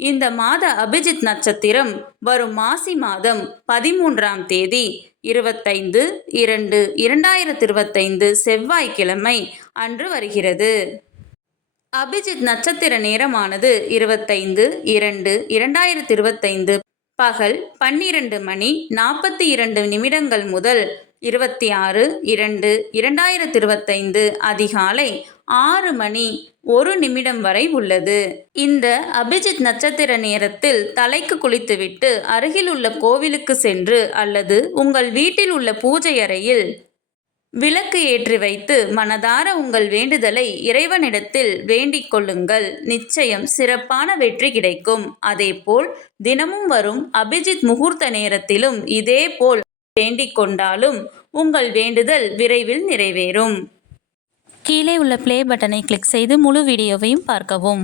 இந்த மாத அபிஜித் நட்சத்திரம் வரும் மாசி மாதம் பதிமூன்றாம் தேதி இருபத்தைந்து இரண்டு இரண்டாயிரத்தி இருபத்தைந்து செவ்வாய்க்கிழமை அன்று வருகிறது. அபிஜித் நட்சத்திர நேரமானது இருபத்தைந்து இரண்டு இரண்டாயிரத்தி இருபத்தைந்து பகல் பன்னிரண்டு மணி நாற்பத்தி இரண்டு நிமிடங்கள் முதல் இருபத்தி ஆறு இரண்டு இரண்டாயிரத்தி இருபத்தைந்து அதிகாலை ஆறு மணி ஒரு நிமிடம் வரை உள்ளது. இந்த அபிஜித் நட்சத்திர நேரத்தில் தலைக்கு குளித்துவிட்டு அருகில் உள்ள கோவிலுக்கு சென்று அல்லது உங்கள் வீட்டில் உள்ள பூஜை அறையில் விளக்கு ஏற்றி வைத்து மனதார உங்கள் வேண்டுதலை இறைவனிடத்தில் வேண்டிக் கொள்ளுங்கள். நிச்சயம் சிறப்பான வெற்றி கிடைக்கும். அதேபோல் தினமும் வரும் அபிஜித் முகூர்த்த நேரத்திலும் இதேபோல் வேண்டிக் கொண்டாலும் உங்கள் வேண்டுதல் விரைவில் நிறைவேறும். கீழே உள்ள ப்ளே பட்டனை கிளிக் செய்து முழு வீடியோவையும் பார்க்கவும்.